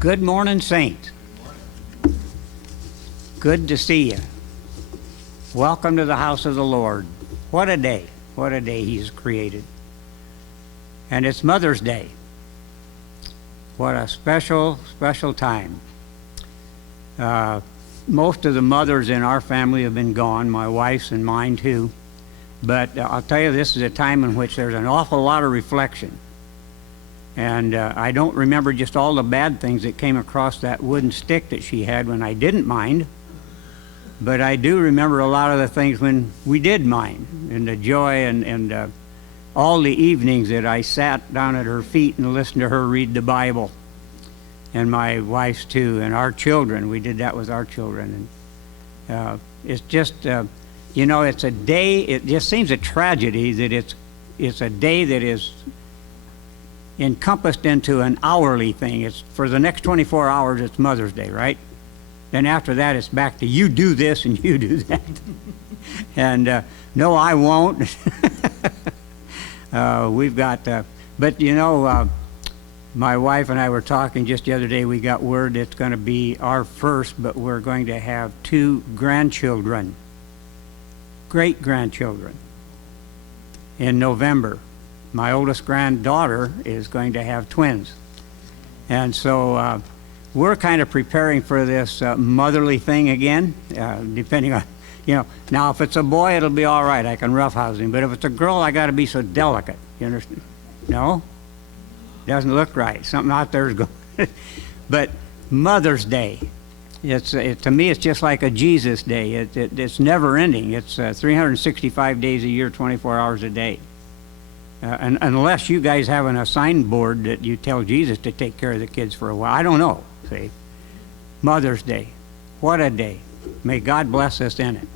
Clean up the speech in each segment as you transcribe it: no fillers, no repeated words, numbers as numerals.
Good morning, Saints. Good to see you. Welcome to the house of the Lord. What a day. What a day He's created. And it's Mother's Day. What a special, special time. Most of the mothers in our family have been gone, my wife's and mine too. But I'll tell you, this is a time in which there's an awful lot of reflection. And I don't remember just all the bad things that came across that wooden stick that she had when I didn't mind. But I do remember a lot of the things when we did mind, and the joy and all the evenings that I sat down at her feet and listened to her read the Bible. And my wife's too, and our children. We did that with our children. And it's just, you know, it's a day, it just seems a tragedy that it's a day that is encompassed into an hourly thing. It's for the next 24 hours, it's Mother's Day, right? Then after that, it's back to you do this and you do that. And no, I won't. We've got, but you know, my wife and I were talking just the other day. We got word it's going to be our first, but we're going to have 2 grandchildren, great-grandchildren, in November. My oldest granddaughter is going to have twins. And so we're kind of preparing for this motherly thing again, depending on, you know, now if it's a boy, it'll be all right. I can roughhouse him. But if it's a girl, I got to be so delicate. You understand? No? Doesn't look right. Something out there is going. But Mother's Day, to me, it's just like a Jesus Day. It's never ending. It's 365 days a year, 24 hours a day. And unless you guys have an assigned board that you tell Jesus to take care of the kids for a while. I don't know. See? Mother's Day. What a day. May God bless us in it.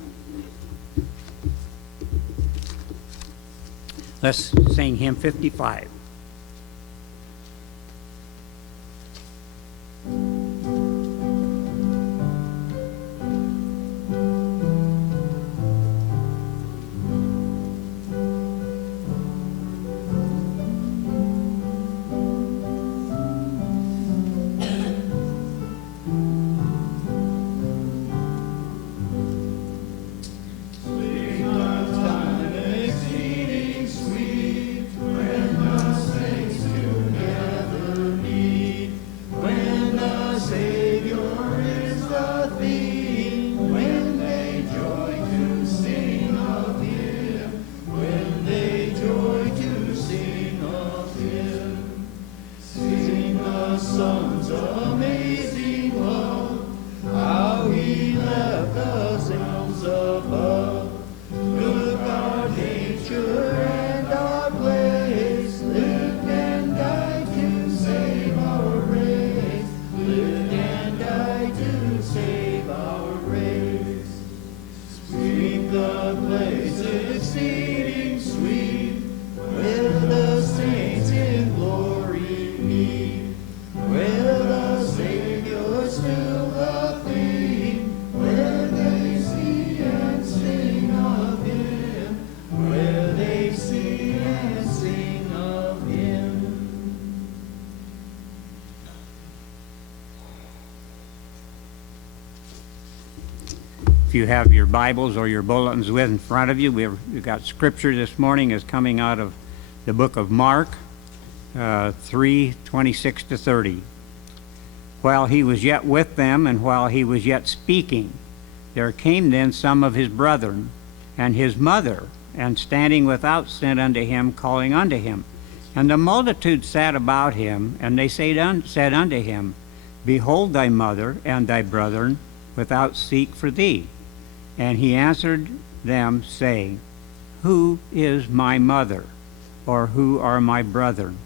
Let's sing hymn 55. If you have your Bibles or your bulletins with in front of you, we've got scripture this morning is coming out of the book of Mark 3:26 to 30. While he was yet with them, and while he was yet speaking, there came then some of his brethren and his mother, and standing without sent unto him, calling unto him. And the multitude sat about him, and they said unto him, Behold thy mother and thy brethren without seek for thee. And he answered them, saying, Who is my mother, or who are my brethren?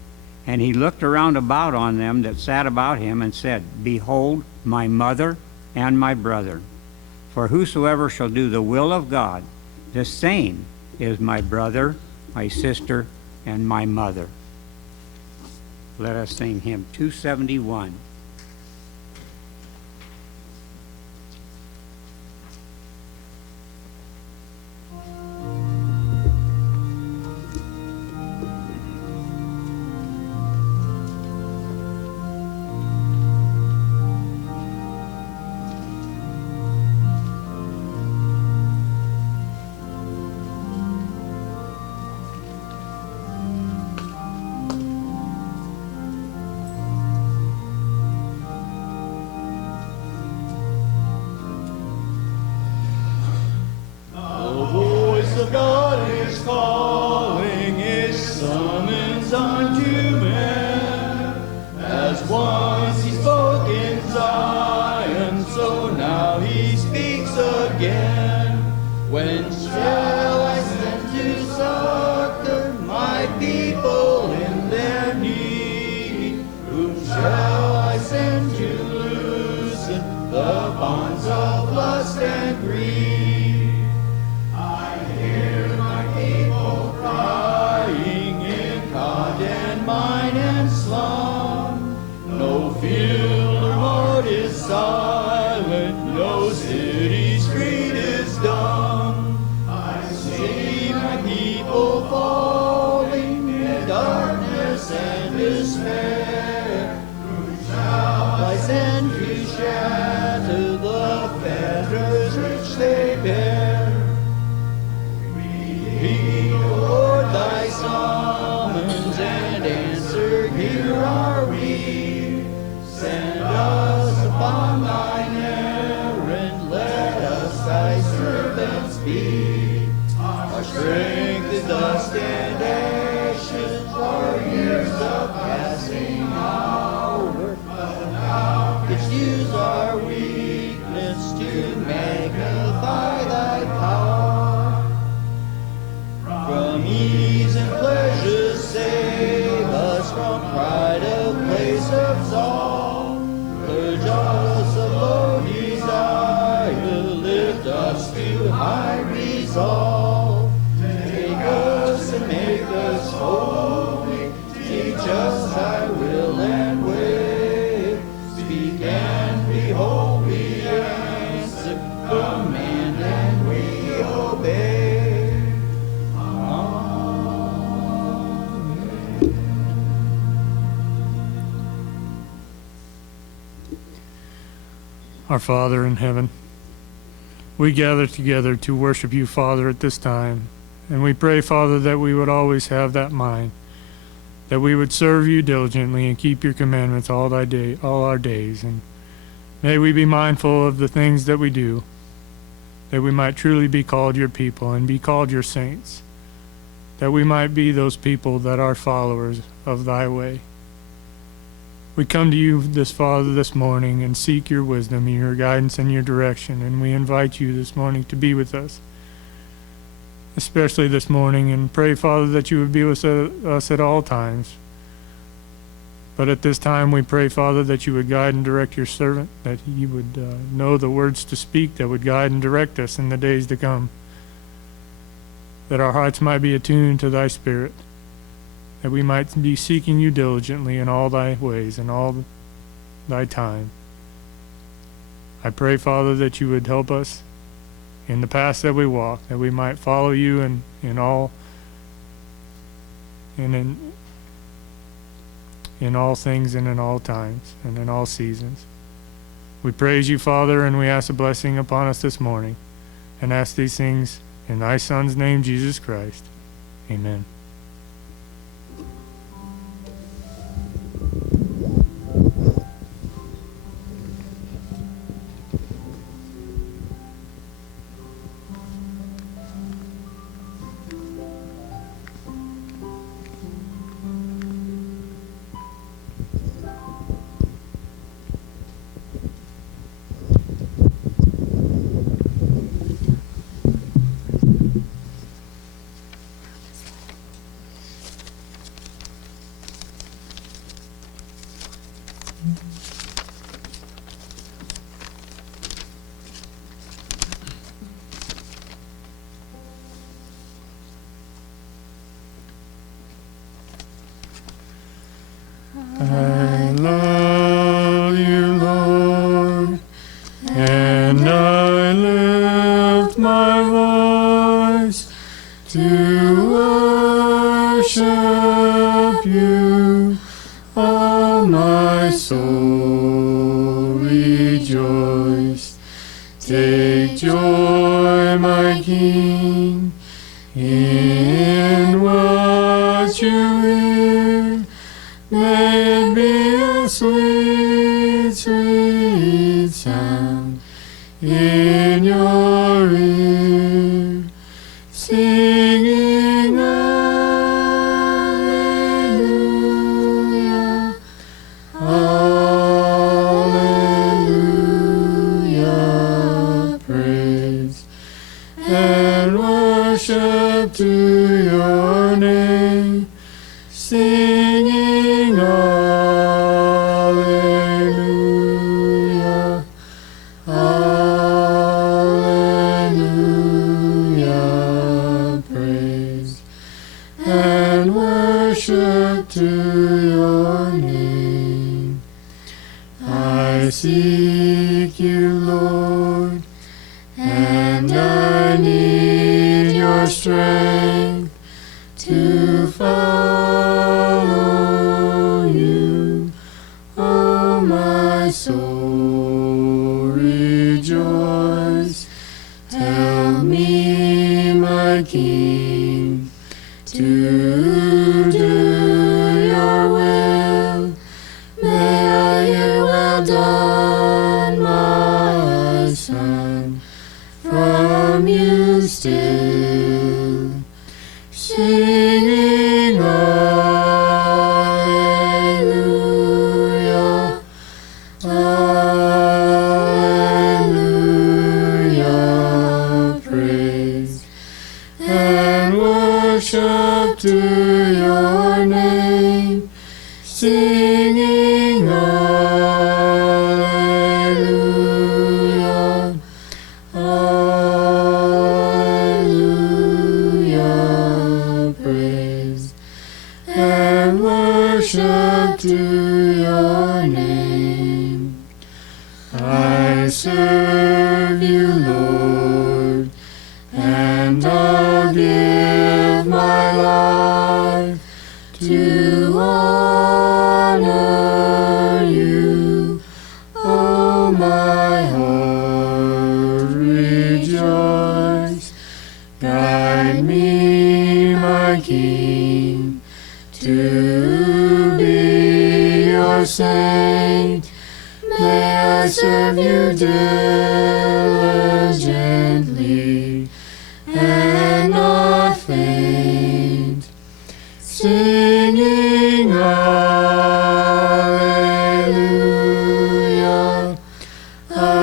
And he looked around about on them that sat about him, and said, Behold my mother and my brethren. For whosoever shall do the will of God, the same is my brother, my sister, and my mother. Let us sing hymn 271. again. When shall I send to succor my people in their need? Whom shall I send to loosen the bonds of lust and greed? I hear my people crying in cot and mine and slum. No field or moat is silent, no city street is dumb. I see my people falling in darkness and despair. Who shall I send to shatter the fetters which they bear? Heed, O Lord, thy summons and answer, here are we. Send us upon thine errand, let us thy servants be. Our strength is dust and ashes, our years of passing hour. But thou didst use our weakness to magnify thy power. From ease and pleasure save us, from pride of place absolve. Purge us of low desire, lift us to high resolve. Take us and make us holy, teach us thy will and way. Speak and behold, we answer, command and we obey. Our Father in heaven, we gather together to worship you, Father, at this time. And we pray, Father, that we would always have that mind, that we would serve you diligently and keep your commandments all our days. And may we be mindful of the things that we do, that we might truly be called your people and be called your saints, that we might be those people that are followers of thy way. We come to you, Father, this morning and seek your wisdom, your guidance, and your direction. And we invite you this morning to be with us, especially this morning, and pray, Father, that you would be with us at all times. But at this time, we pray, Father, that you would guide and direct your servant, that he would know the words to speak that would guide and direct us in the days to come, that our hearts might be attuned to thy Spirit, that we might be seeking you diligently in all thy ways and all thy time. I pray, Father, that you would help us in the paths that we walk, that we might follow you in all things and in all times and in all seasons. We praise you, Father, and we ask a blessing upon us this morning, and ask these things in thy Son's name, Jesus Christ. Amen. I love you, Lord, and I lift my voice to worship you. Oh, my soul, rejoice. Take joy, my King, in what you hear. May it be a sweet, sweet sound in your ear, singing Alleluia, Alleluia, praise worship to your name, singing Alleluia, Alleluia, praise and worship to your name. I seek you, Lord, and I need your strength to follow you. Oh, my soul, rejoice. Tell me, my King, to do your will. May I hear, well done, my son, from you still, singing Alleluia, Alleluia, praise and worship to your name, singing Alleluia, Alleluia, praise and worship to your name. I serve you, Lord, and I'll give my life to honor you. Oh, my heart, rejoice. Guide me, my King, to be your saint. May I serve you diligently and not faint, singing Alleluia, Alleluia,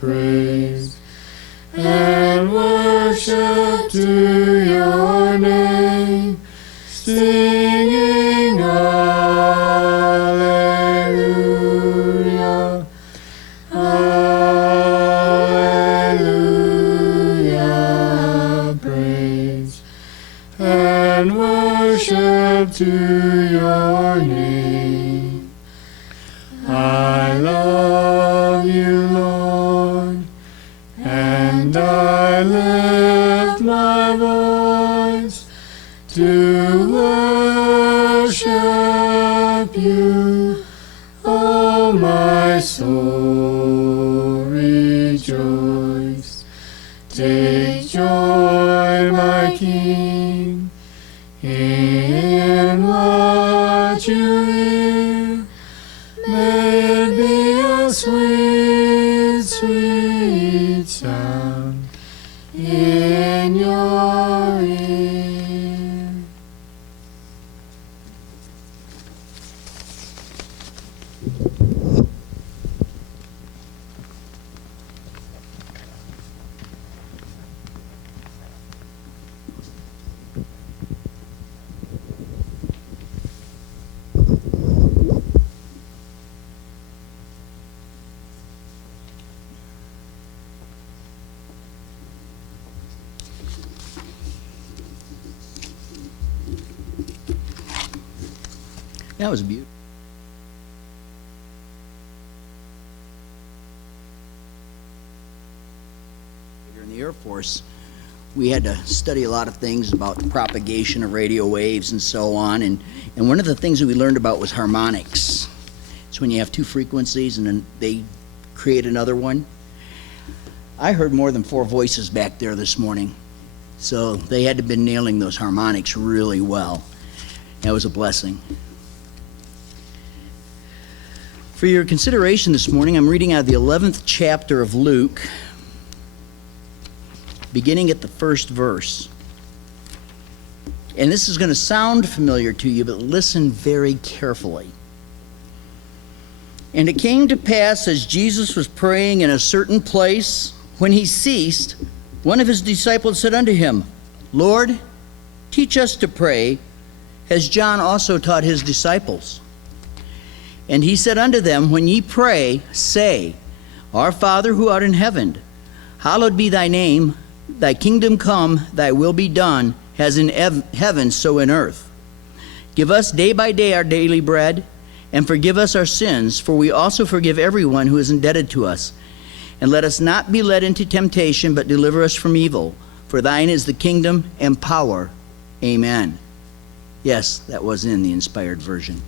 praise and worship to your name, singing Alleluia, Alleluia, praise and worship to your name. I love you, Lord, and I lift my voice to worship you. Oh, my soul, rejoice. Take joy, my King, in what you hear. May it be a sweet, sweet sound in your ear. That was beautiful. In the Air Force, we had to study a lot of things about the propagation of radio waves and so on, and one of the things that we learned about was harmonics. It's when you have two frequencies and then they create another one. I heard more than 4 voices back there this morning, so they had to have been nailing those harmonics really well. That was a blessing. For your consideration this morning, I'm reading out of the 11th chapter of Luke, beginning at the first verse. And this is going to sound familiar to you, but listen very carefully. And it came to pass, as Jesus was praying in a certain place, when he ceased, one of his disciples said unto him, Lord, teach us to pray, as John also taught his disciples. And he said unto them, When ye pray, say, Our Father who art in heaven, hallowed be thy name, thy kingdom come, thy will be done, as in heaven, so in earth. Give us day by day our daily bread, and forgive us our sins, for we also forgive everyone who is indebted to us. And let us not be led into temptation, but deliver us from evil. For thine is the kingdom and power. Amen. Yes, that was in the inspired version.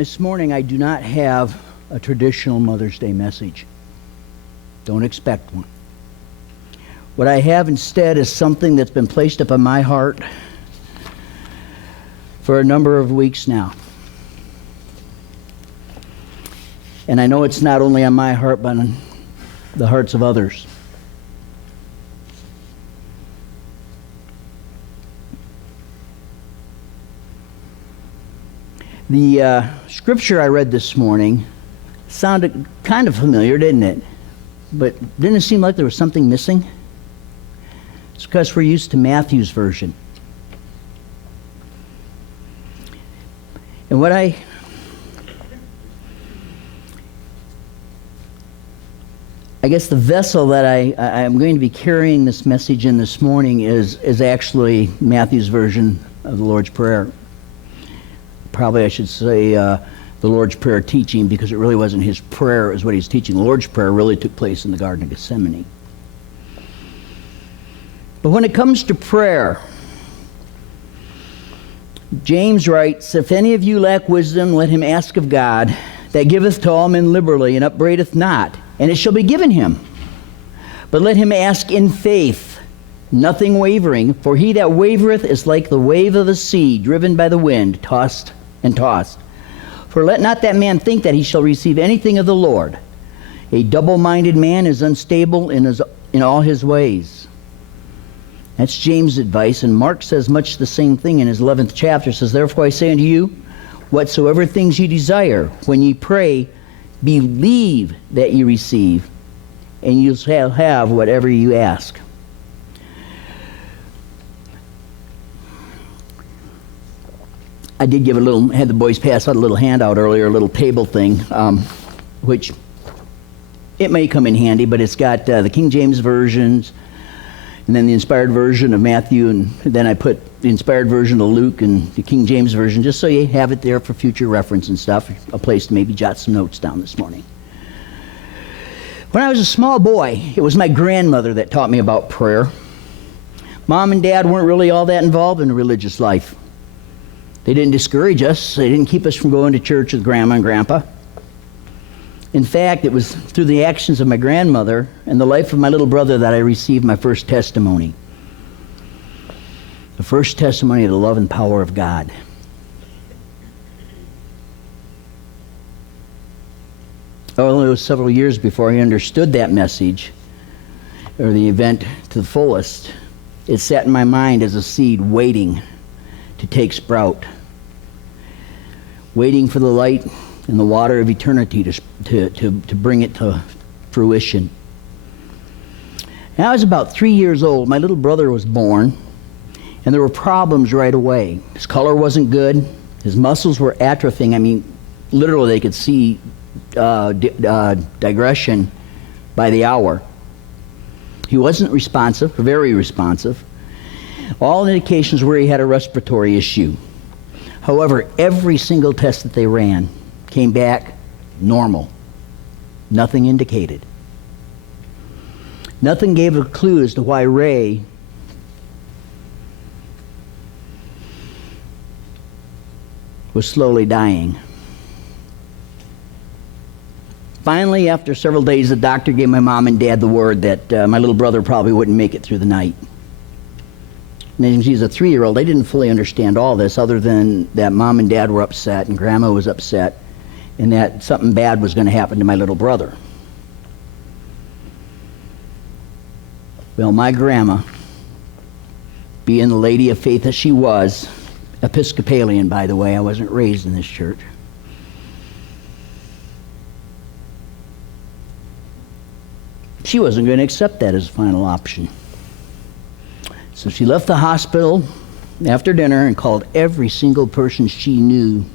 This morning I do not have a traditional Mother's Day message. Don't expect one. What I have instead is something that's been placed upon my heart for a number of weeks now. And I know it's not only on my heart, but on the hearts of others. The scripture I read this morning sounded kind of familiar, didn't it? But didn't it seem like there was something missing? It's because we're used to Matthew's version. And what I guess the vessel that I'm going to be carrying this message in this morning is actually Matthew's version of the Lord's Prayer. Probably I should say the Lord's Prayer teaching, because it really wasn't his prayer, it was what he's teaching. The Lord's Prayer really took place in the Garden of Gethsemane. But when it comes to prayer, James writes, "If any of you lack wisdom, let him ask of God, that giveth to all men liberally, and upbraideth not, and it shall be given him. But let him ask in faith, nothing wavering, for he that wavereth is like the wave of the sea, driven by the wind, tossed and tossed. For let not that man think that he shall receive anything of the Lord. A double-minded man is unstable in all his ways." That's James' advice, and Mark says much the same thing in his 11th chapter. Says, "Therefore I say unto you, whatsoever things ye desire, when ye pray, believe that ye receive, and you shall have whatever you ask." I did give had the boys pass out a little handout earlier, a little table thing, which it may come in handy, but it's got the King James versions, and then the inspired version of Matthew, and then I put the inspired version of Luke and the King James version, just so you have it there for future reference and stuff, a place to maybe jot some notes down this morning. When I was a small boy, it was my grandmother that taught me about prayer. Mom and Dad weren't really all that involved in religious life. They didn't discourage us. They didn't keep us from going to church with Grandma and Grandpa. In fact, it was through the actions of my grandmother and the life of my little brother that I received my first testimony. The first testimony of the love and power of God. Although it was several years before I understood that message, or the event to the fullest, it sat in my mind as a seed waiting to take sprout, waiting for the light and the water of eternity to bring it to fruition. And I was about 3 years old. My little brother was born, and there were problems right away. His color wasn't good. His muscles were atrophying. I mean, literally they could see digression by the hour. He wasn't responsive, very responsive. All indications were he had a respiratory issue. However, every single test that they ran came back normal. Nothing indicated. Nothing gave a clue as to why Ray was slowly dying. Finally, after several days, the doctor gave my mom and dad the word that my little brother probably wouldn't make it through the night. And he's a 3-year-old. They didn't fully understand all this, other than that mom and dad were upset and grandma was upset, and that something bad was going to happen to my little brother. Well, my grandma, being the lady of faith that she was, Episcopalian, by the way, I wasn't raised in this church, she wasn't going to accept that as a final option. So she left the hospital after dinner and called every single person she knew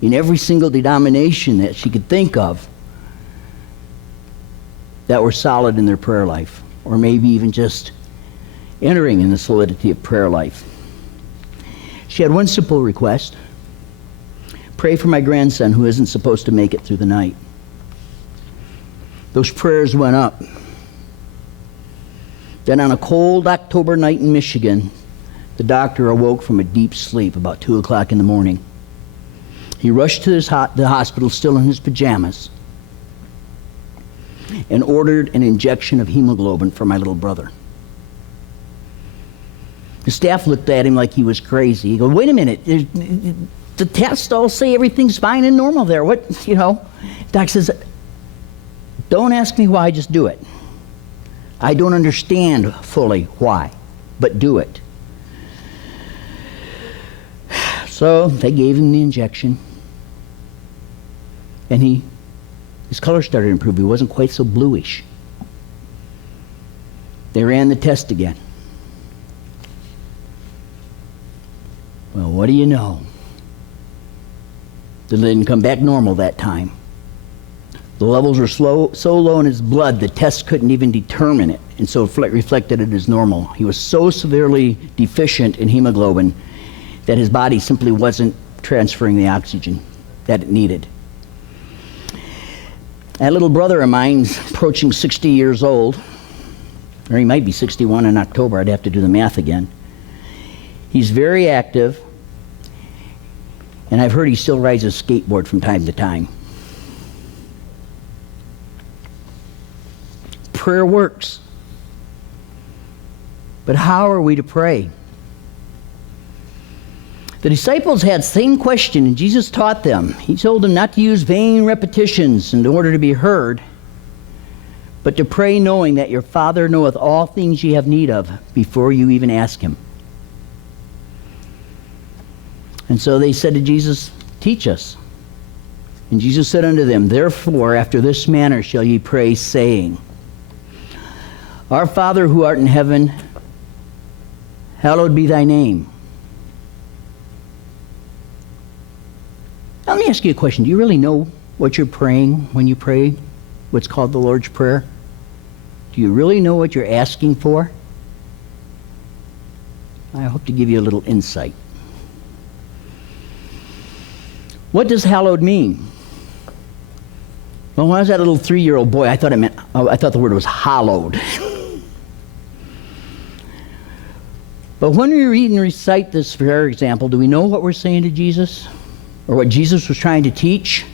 in every single denomination that she could think of that were solid in their prayer life, or maybe even just entering in the solidity of prayer life. She had one simple request: pray for my grandson who isn't supposed to make it through the night. Those prayers went up. Then on a cold October night in Michigan, the doctor awoke from a deep sleep about 2 o'clock in the morning. He rushed to the hospital still in his pajamas and ordered an injection of hemoglobin for my little brother. The staff looked at him like he was crazy. He goes, "Wait a minute, the tests all say everything's fine and normal there. What, you know?" Doc says, "Don't ask me why, just do it. I don't understand fully why, but do it." So they gave him the injection, and his color started to improve. He wasn't quite so bluish. They ran the test again. Well, what do you know? They didn't come back normal that time. The levels were so low in his blood, the tests couldn't even determine it, and so it reflected it as normal. He was so severely deficient in hemoglobin that his body simply wasn't transferring the oxygen that it needed. That little brother of mine's approaching 60 years old, or he might be 61 in October. I'd have to do the math again. He's very active, and I've heard he still rides a skateboard from time to time. Prayer works. But how are we to pray? The disciples had the same question, and Jesus taught them. He told them not to use vain repetitions in order to be heard, but to pray knowing that your Father knoweth all things ye have need of before you even ask him. And so they said to Jesus, teach us. And Jesus said unto them, therefore, after this manner shall ye pray, saying, Our Father who art in heaven, hallowed be thy name. Now, let me ask you a question. Do you really know what you're praying when you pray what's called the Lord's Prayer? Do you really know what you're asking for? I hope to give you a little insight. What does hallowed mean? Well, when I was that little 3-year-old boy, I thought the word was hallowed. But when we read and recite this prayer example, do we know what we're saying to Jesus? Or what Jesus was trying to teach?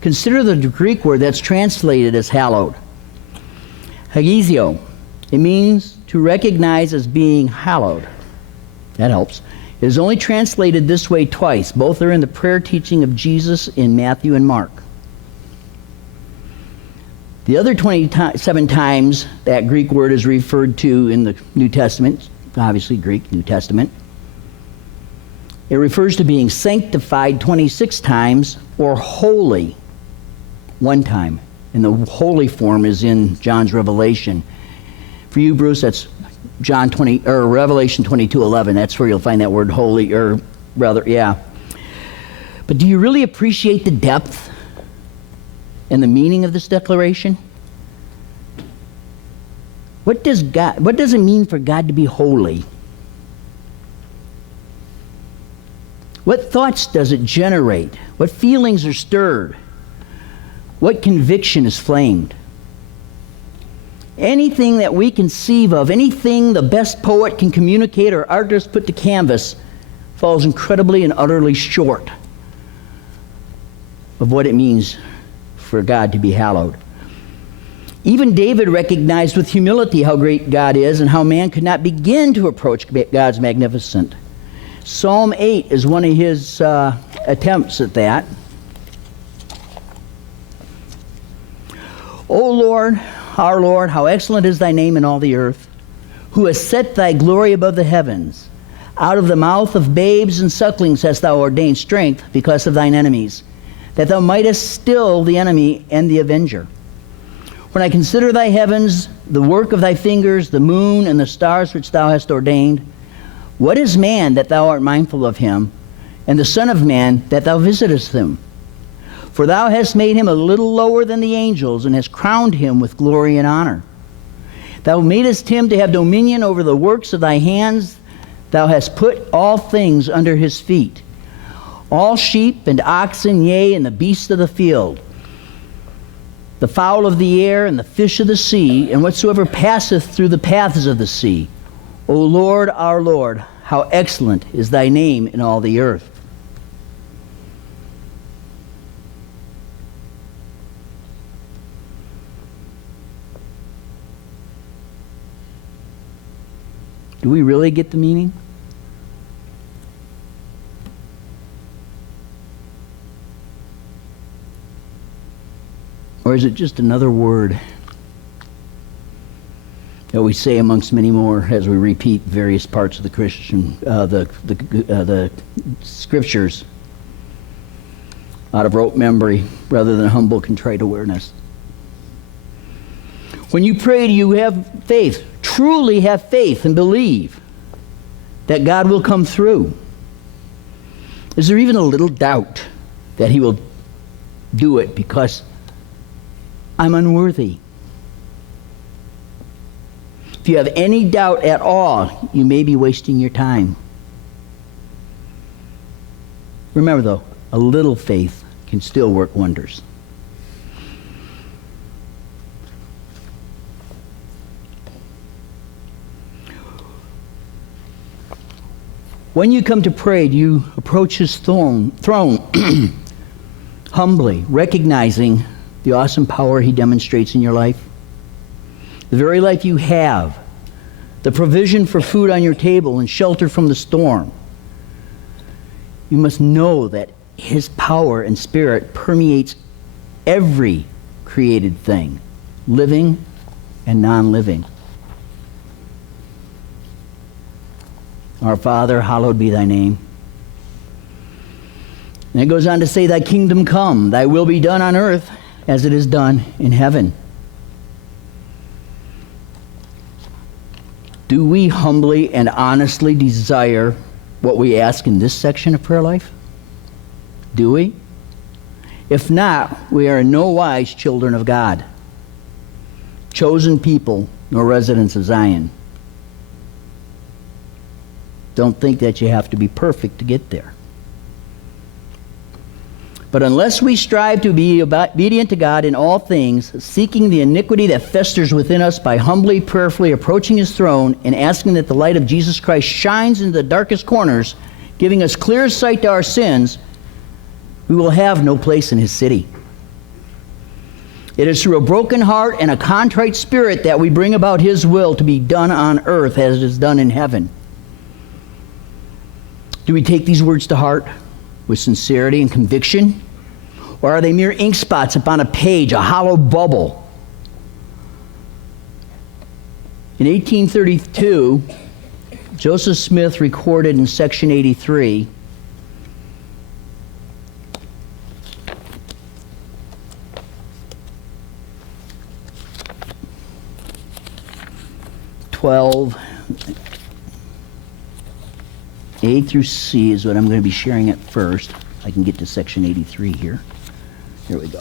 Consider the Greek word that's translated as hallowed. Hagizio. It means to recognize as being hallowed. That helps. It is only translated this way twice. Both are in the prayer teaching of Jesus in Matthew and Mark. The other 27 times that Greek word is referred to in the New Testament, obviously Greek, New Testament, it refers to being sanctified 26 times or holy 1 time. And the holy form is in John's Revelation. For you, Bruce, that's Revelation 22:11. That's where you'll find that word holy, or rather, yeah. But do you really appreciate the depth and the meaning of this declaration? What does it mean for God to be holy? What thoughts does it generate? What feelings are stirred? What conviction is flamed? Anything that we conceive of, anything the best poet can communicate or artist put to canvas, falls incredibly and utterly short of what it means for God to be hallowed. Even David recognized with humility how great God is and how man could not begin to approach God's magnificence. Psalm 8 is one of his attempts at that. O Lord, our Lord, how excellent is thy name in all the earth, who has set thy glory above the heavens. Out of the mouth of babes and sucklings hast thou ordained strength because of thine enemies, that thou mightest still the enemy and the avenger. When I consider thy heavens, the work of thy fingers, the moon and the stars which thou hast ordained, what is man that thou art mindful of him, and the son of man that thou visitest him? For thou hast made him a little lower than the angels, and hast crowned him with glory and honor. Thou madest him to have dominion over the works of thy hands. Thou hast put all things under his feet, all sheep and oxen, yea, and the beasts of the field, the fowl of the air, and the fish of the sea, and whatsoever passeth through the paths of the sea. O Lord, our Lord, how excellent is thy name in all the earth. Do we really get the meaning? Or is it just another word that we say amongst many more as we repeat various parts of the Christian, the scriptures out of rote memory rather than humble, contrite awareness? When you pray, do you have faith? Truly have faith and believe that God will come through. Is there even a little doubt that he will do it because I'm unworthy. If you have any doubt at all, you may be wasting your time. Remember though, a little faith can still work wonders. When you come to pray, do you approach his throne humbly, recognizing the awesome power he demonstrates in your life? The very life you have, the provision for food on your table and shelter from the storm. You must know that his power and spirit permeates every created thing, living and non-living. Our Father, hallowed be thy name. And it goes on to say, thy kingdom come, thy will be done on earth as it is done in heaven. Do we humbly and honestly desire what we ask in this section of prayer life? Do we? If not, we are in no wise children of God, chosen people, nor residents of Zion. Don't think that you have to be perfect to get there. But unless we strive to be obedient to God in all things, seeking the iniquity that festers within us by humbly, prayerfully approaching his throne and asking that the light of Jesus Christ shines into the darkest corners, giving us clear sight to our sins, we will have no place in his city. It is through a broken heart and a contrite spirit that we bring about his will to be done on earth as it is done in heaven. Do we take these words to heart with sincerity and conviction? Or are they mere ink spots upon a page, a hollow bubble? In 1832, Joseph Smith recorded in section 83, A through C is what I'm going to be sharing at first. I can get to section 83 here. Here we go.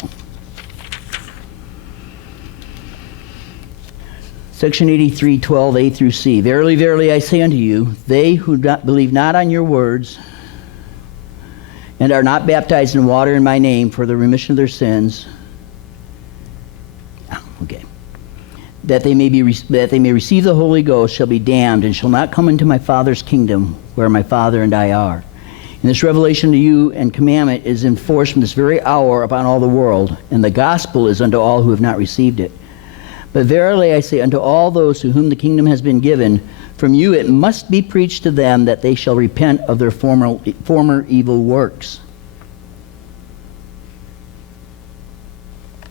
Section 83, 12a through C. Verily, verily, I say unto you, they who believe not on your words and are not baptized in water in my name for the remission of their sins, that they may receive the Holy Ghost, shall be damned, and shall not come into my Father's kingdom, where my Father and I are. And this revelation to you and commandment is in force from this very hour upon all the world, and the gospel is unto all who have not received it. But verily I say unto all those to whom the kingdom has been given, from you it must be preached to them that they shall repent of their former evil works.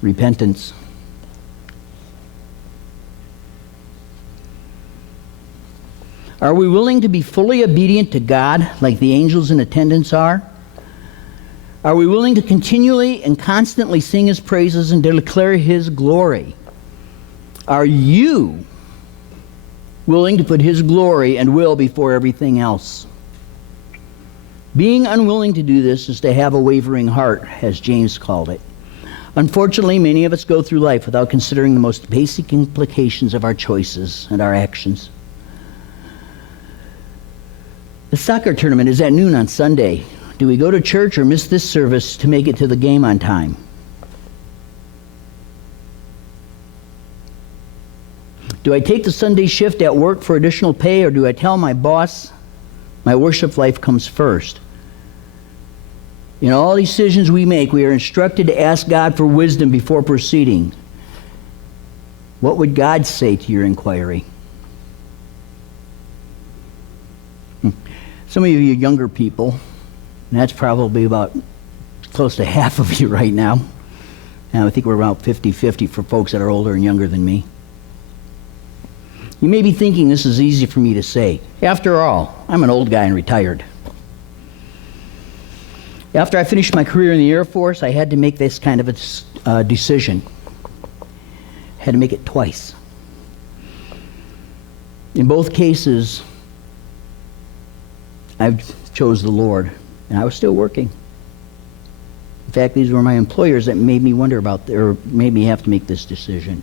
Repentance. Are we willing to be fully obedient to God like the angels in attendance are? Are we willing to continually and constantly sing his praises and declare his glory? Are you willing to put his glory and will before everything else? Being unwilling to do this is to have a wavering heart, as James called it. Unfortunately, many of us go through life without considering the most basic implications of our choices and our actions. The soccer tournament is at noon on Sunday. Do we go to church or miss this service to make it to the game on time? Do I take the Sunday shift at work for additional pay, or do I tell my boss my worship life comes first? In all decisions we make, we are instructed to ask God for wisdom before proceeding. What would God say to your inquiry? Some of you younger people, and that's probably about close to half of you right now. And I think we're about 50-50 for folks that are older and younger than me. You may be thinking this is easy for me to say. After all, I'm an old guy and retired. After I finished my career in the Air Force, I had to make this kind of a decision. I had to make it twice. In both cases, I chose the Lord, and I was still working. fact, these were my employers that made me wonder about, or made me have to make this decision.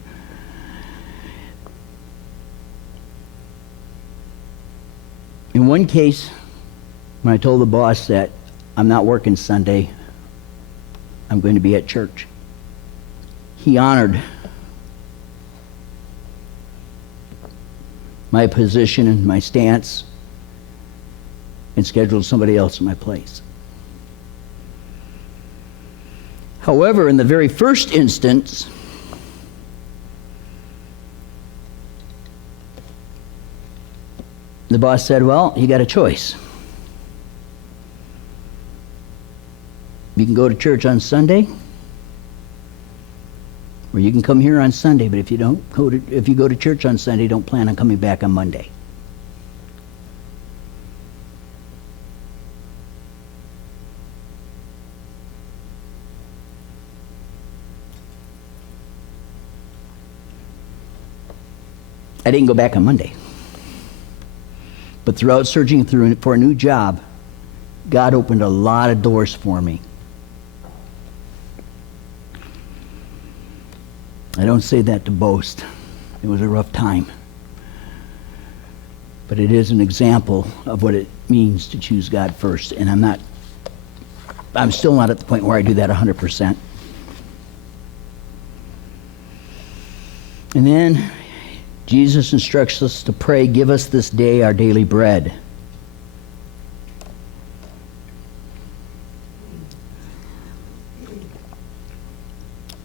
In one case, when I told the boss that I'm not working Sunday, I'm going to be at church, he honored my position and my stance and scheduled somebody else in my place. However, in the very first instance, the boss said, well, you got a choice. You can go to church on Sunday, or you can come here on Sunday, but if you go to church on Sunday, don't plan on coming back on Monday. I didn't go back on Monday. But throughout searching for a new job, God opened a lot of doors for me. I don't say that to boast. It was a rough time. But it is an example of what it means to choose God first. And I'm still not at the point where I do that 100%. And then Jesus instructs us to pray, give us this day our daily bread.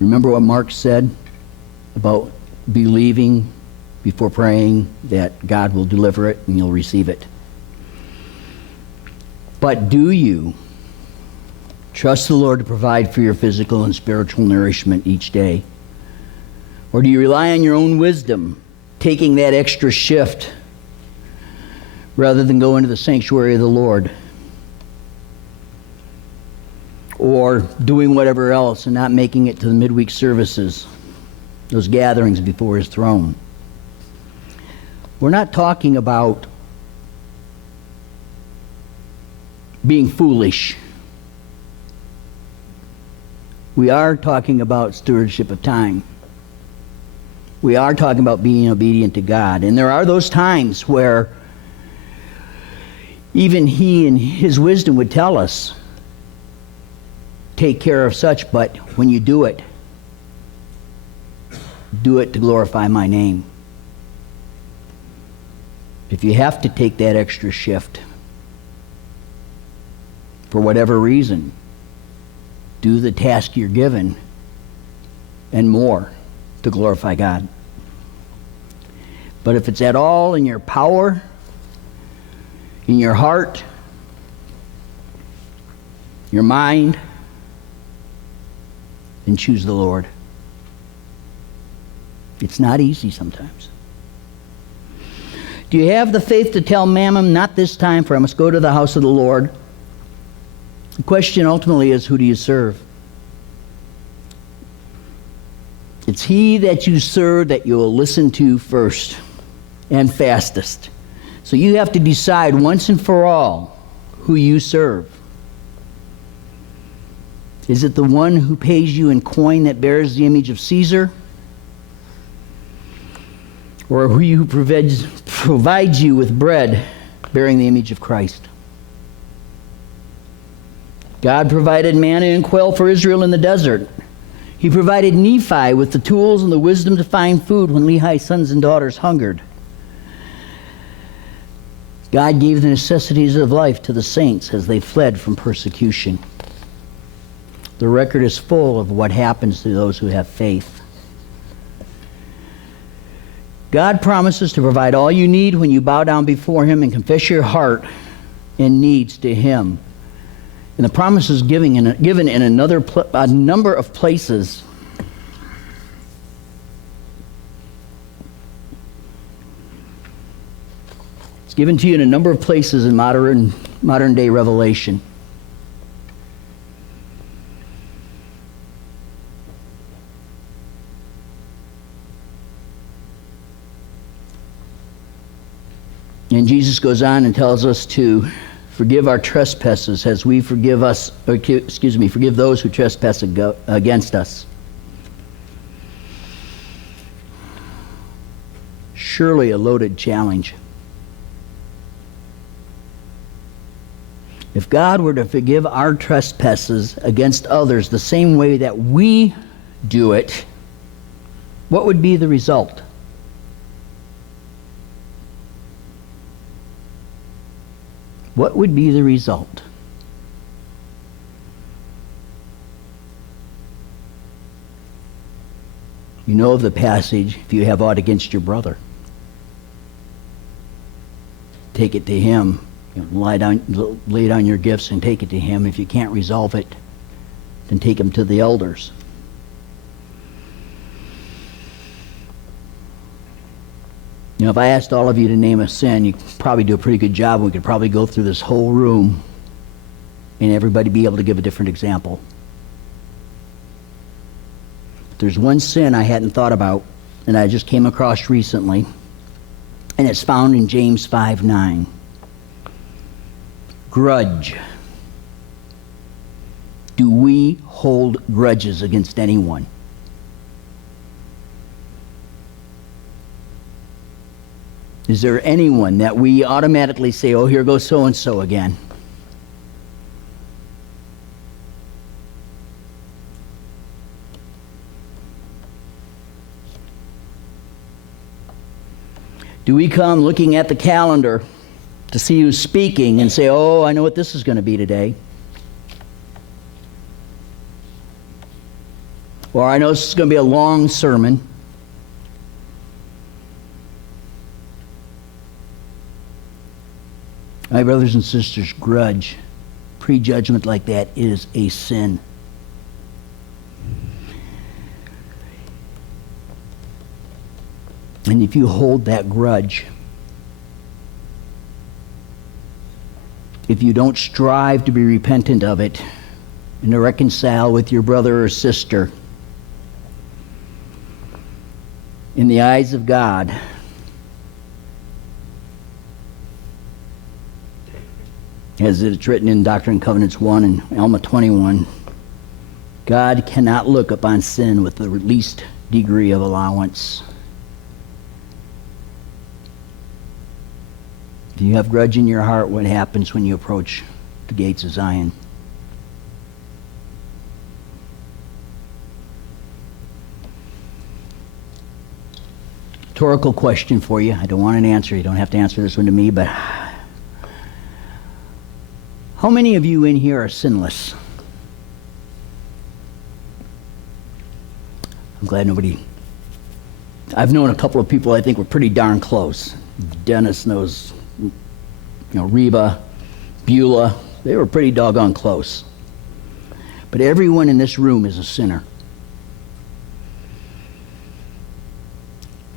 Remember what Mark said about believing before praying that God will deliver it and you'll receive it. But do you trust the Lord to provide for your physical and spiritual nourishment each day? Or do you rely on your own wisdom, taking that extra shift rather than go into the sanctuary of the Lord? Or doing whatever else and not making it to the midweek services, those gatherings before His throne? We're not talking about being foolish. We are talking about stewardship of time. We are talking about being obedient to God. And there are those times where even He in His wisdom would tell us, take care of such, but when you do it to glorify my name. If you have to take that extra shift for whatever reason, do the task you're given and more to glorify God. But if it's at all in your power, in your heart, your mind, then choose the Lord. It's not easy sometimes. Do you have the faith to tell Mammon, not this time, for I must go to the house of the Lord? The question ultimately is, who do you serve? It's He that you serve that you will listen to first and fastest. So you have to decide once and for all who you serve. Is it the one who pays you in coin that bears the image of Caesar? Or who provides you with bread bearing the image of Christ? God provided manna and quail for Israel in the desert. He provided Nephi with the tools and the wisdom to find food when Lehi's sons and daughters hungered. God gave the necessities of life to the saints as they fled from persecution. The record is full of what happens to those who have faith. God promises to provide all you need when you bow down before Him and confess your heart and needs to Him. And the promise is given in a number of places. It's given to you in a number of places in modern day Revelation. And Jesus goes on and tells us to Forgive our trespasses as we forgive those who trespass against us. Surely a loaded challenge. If God were to forgive our trespasses against others the same way that we do it, what would be the result? What would be the result? You know of the passage, if you have aught against your brother, take it to him. Lay down your gifts and take it to him. If you can't resolve it, then take them to the elders. You know, if I asked all of you to name a sin, you could probably do a pretty good job. We could probably go through this whole room and everybody be able to give a different example. But there's one sin I hadn't thought about and I just came across recently, and it's found in James 5:9. Grudge. Do we hold grudges against anyone? Is there anyone that we automatically say, oh, here goes so-and-so again? Do we come looking at the calendar to see who's speaking and say, oh, I know what this is going to be today? Or I know this is going to be a long sermon. My brothers and sisters, grudge, prejudgment like that is a sin. And if you hold that grudge, if you don't strive to be repentant of it and to reconcile with your brother or sister, in the eyes of God, as it's written in Doctrine and Covenants 1 and Alma 21, God cannot look upon sin with the least degree of allowance. If you have grudge in your heart, what happens when you approach the gates of Zion? Rhetorical question for you. I don't want an answer. You don't have to answer this one to me, but how many of you in here are sinless? I'm glad nobody... I've known a couple of people I think were pretty darn close. Dennis knows, Reba, Beulah. They were pretty doggone close. But everyone in this room is a sinner.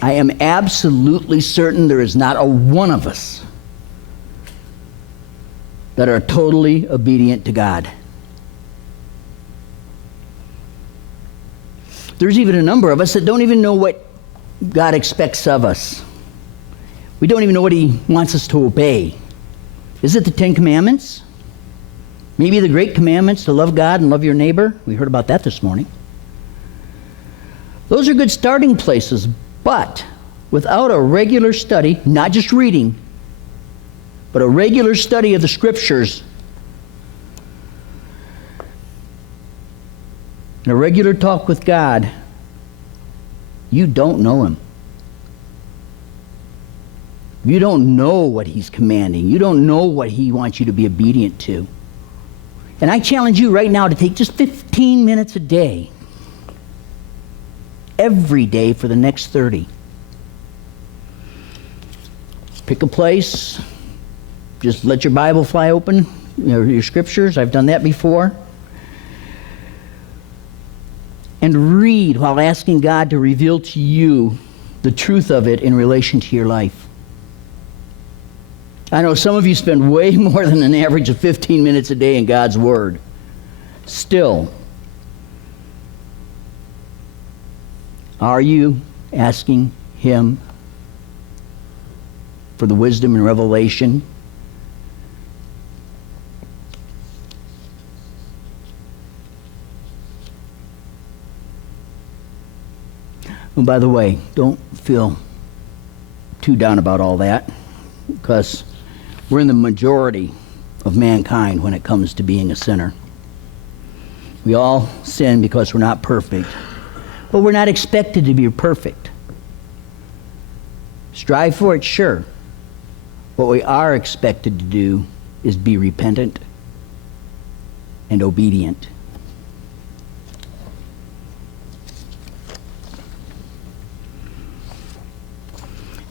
I am absolutely certain there is not a one of us that are totally obedient to God. There's even a number of us that don't even know what God expects of us. We don't even know what He wants us to obey. Is it the Ten Commandments? Maybe the great commandments to love God and love your neighbor? We heard about that this morning. Those are good starting places, but without a regular study, not just reading, but a regular study of the Scriptures, and a regular talk with God, you don't know Him. You don't know what He's commanding. You don't know what He wants you to be obedient to. And I challenge you right now to take just 15 minutes a day, every day for the next 30. Pick a place. Just let your Bible fly open, your Scriptures. I've done that before. And read while asking God to reveal to you the truth of it in relation to your life. I know some of you spend way more than an average of 15 minutes a day in God's Word. Still, are you asking Him for the wisdom and revelation And by the way, don't feel too down about all that, because we're in the majority of mankind when it comes to being a sinner. We all sin because we're not perfect, but we're not expected to be perfect. Strive for it, sure. What we are expected to do is be repentant and obedient.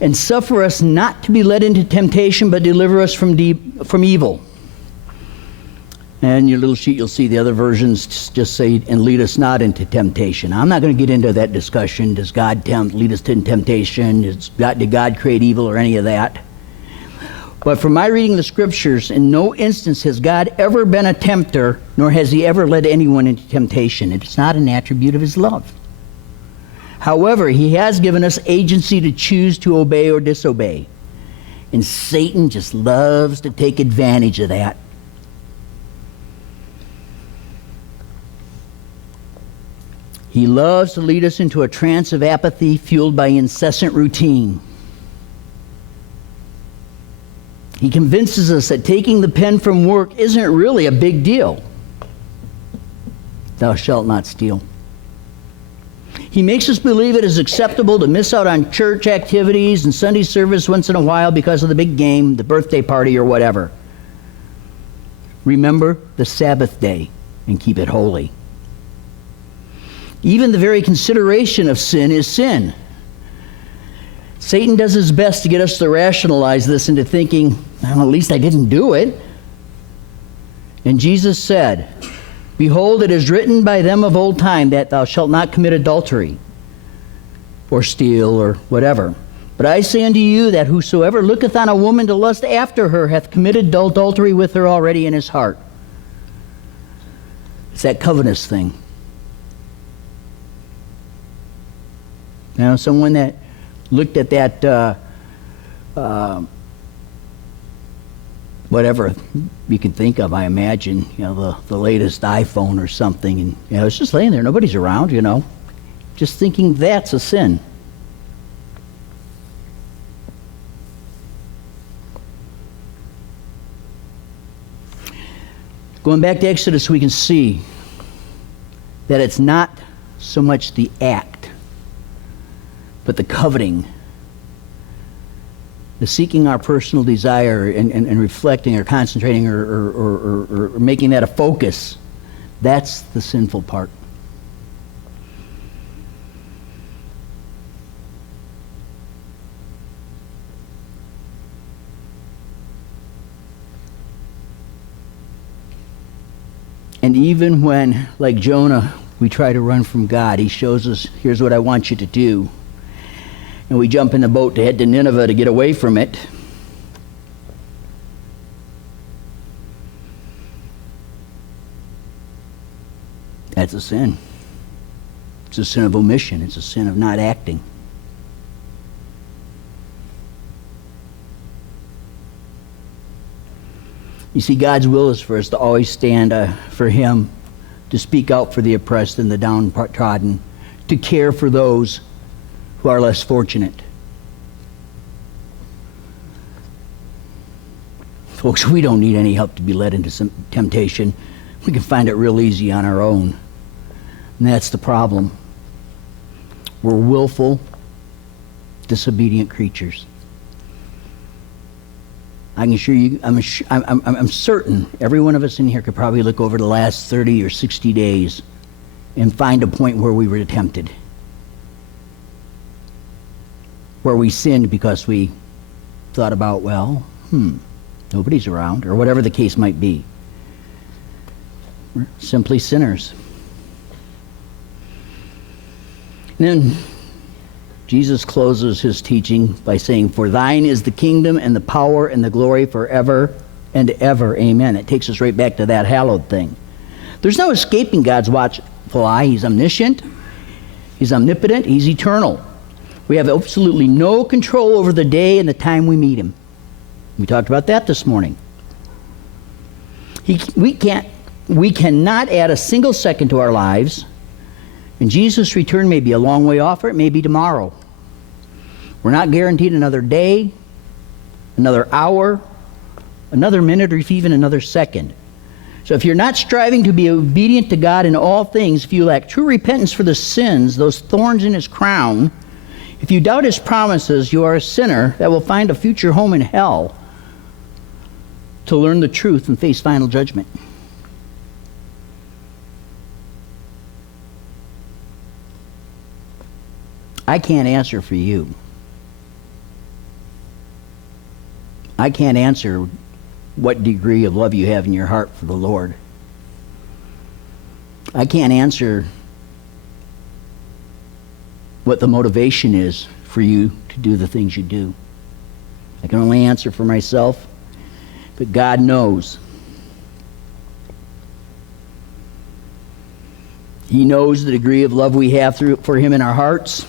And suffer us not to be led into temptation, but deliver us from evil. And your little sheet, you'll see the other versions just say, and lead us not into temptation. I'm not going to get into that discussion. Does God lead us to temptation? Did God create evil or any of that? But from my reading the scriptures, in no instance has God ever been a tempter, nor has he ever led anyone into temptation. It's not an attribute of his love. However, he has given us agency to choose to obey or disobey. And Satan just loves to take advantage of that. He loves to lead us into a trance of apathy fueled by incessant routine. He convinces us that taking the pen from work isn't really a big deal. Thou shalt not steal. He makes us believe it is acceptable to miss out on church activities and Sunday service once in a while because of the big game, the birthday party, or whatever. Remember the Sabbath day and keep it holy. Even the very consideration of sin is sin. Satan does his best to get us to rationalize this into thinking, well, at least I didn't do it. And Jesus said, behold, it is written by them of old time that thou shalt not commit adultery, or steal, or whatever. But I say unto you that whosoever looketh on a woman to lust after her hath committed adultery with her already in his heart. It's that covetous thing. Now, someone that looked at that, whatever you can think of, I imagine, the latest iPhone or something, and it's just laying there, nobody's around, just thinking that's a sin. Going back to Exodus, we can see that it's not so much the act, but the coveting, the seeking our personal desire and reflecting or concentrating or making that a focus. That's the sinful part. And even when, like Jonah, we try to run from God, he shows us, here's what I want you to do. And we jump in the boat to head to Nineveh to get away from it. That's a sin. It's a sin of omission. It's a sin of not acting. You see, God's will is for us to always stand for Him, to speak out for the oppressed and the downtrodden, to care for those who are less fortunate. Folks, we don't need any help to be led into some temptation. We can find it real easy on our own. And that's the problem. We're willful, disobedient creatures. I can assure you, I'm certain every one of us in here could probably look over the last 30 or 60 days and find a point where we were tempted, where we sinned because we thought about, nobody's around, or whatever the case might be. We're simply sinners. And then Jesus closes his teaching by saying, for thine is the kingdom and the power and the glory forever and ever. Amen. It takes us right back to that hallowed thing. There's no escaping God's watchful eye. He's omniscient. He's omnipotent. He's eternal. We have absolutely no control over the day and the time we meet him. We talked about that this morning. We cannot add a single second to our lives, And Jesus' return may be a long way off, or it may be tomorrow. We're not guaranteed another day, another hour, another minute, or even another second. So if you're not striving to be obedient to God in all things, if you lack true repentance for the sins, those thorns in his crown, if you doubt his promises, you are a sinner that will find a future home in hell to learn the truth and face final judgment. I can't answer for you. I can't answer what degree of love you have in your heart for the Lord. I can't answer what the motivation is for you to do the things you do. I can only answer for myself, but God knows. He knows the degree of love we have for him in our hearts.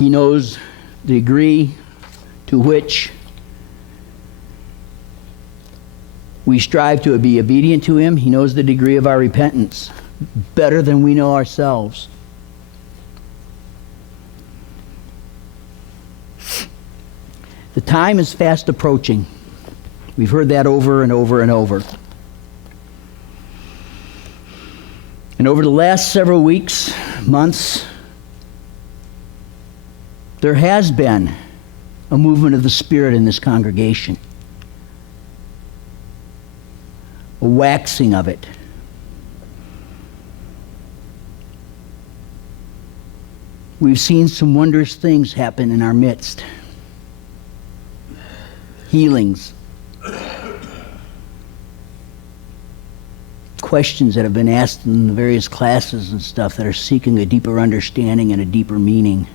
He knows the degree to which we strive to be obedient to him. He knows the degree of our repentance better than we know ourselves. The time is fast approaching. We've heard that over and over and over. And over the last several weeks, months, there has been a movement of the Spirit in this congregation. A waxing of it. We've seen some wondrous things happen in our midst. Healings. Questions that have been asked in the various classes and stuff that are seeking a deeper understanding and a deeper meaning.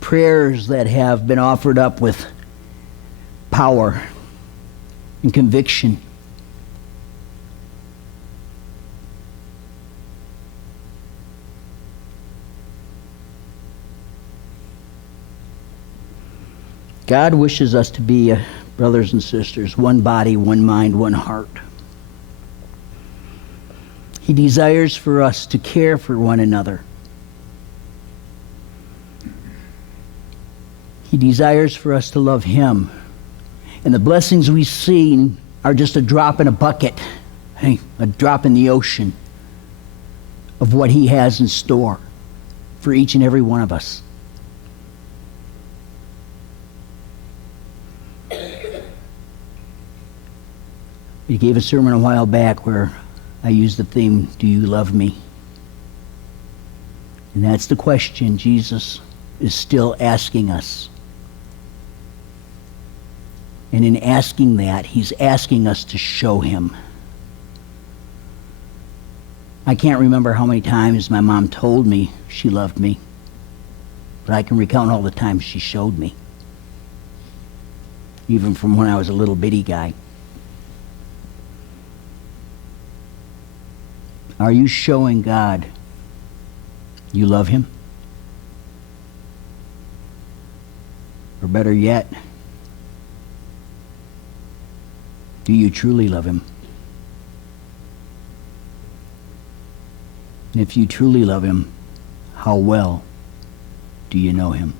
Prayers that have been offered up with power and conviction. God wishes us to be, brothers and sisters, one body, one mind, one heart. He desires for us to care for one another. He desires for us to love him. And the blessings we see are just a drop in a bucket, a drop in the ocean of what he has in store for each and every one of us. He gave a sermon a while back where I used the theme, "Do you love me?" And that's the question Jesus is still asking us. And in asking that, he's asking us to show him. I can't remember how many times my mom told me she loved me, but I can recount all the times she showed me, even from when I was a little bitty guy. Are you showing God you love him? Or better yet, do you truly love him? And if you truly love him, how well do you know him?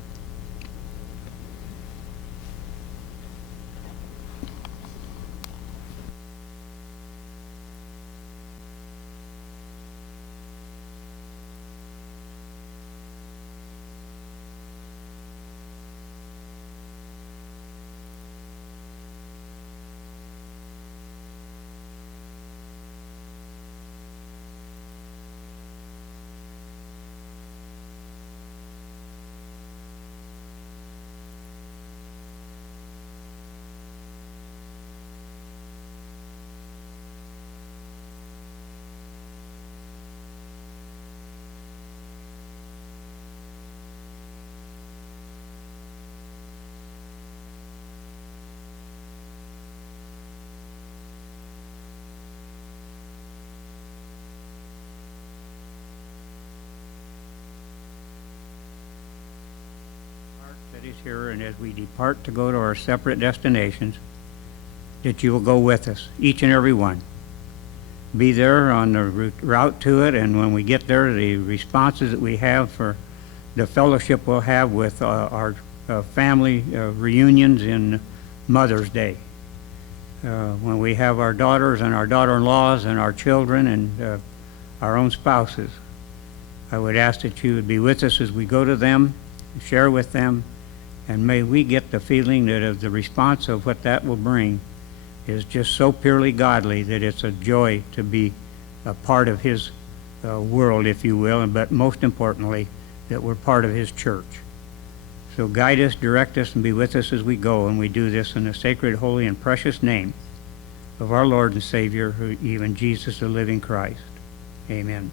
That is here, and as we depart to go to our separate destinations, that you will go with us, each and every one. be there on the route to it, and when we get there, the responses that we have for the fellowship we'll have with our family reunions in Mother's Day. When we have our daughters and our daughter-in-laws and our children and our own spouses. I would ask that you would be with us as we go to them, share with them, and may we get the feeling that of the response of what that will bring is just so purely godly that it's a joy to be a part of His world, if you will, but most importantly, that we're part of His church. So guide us, direct us, and be with us as we go, and we do this in the sacred, holy, and precious name of our Lord and Savior, even Jesus, the living Christ. Amen.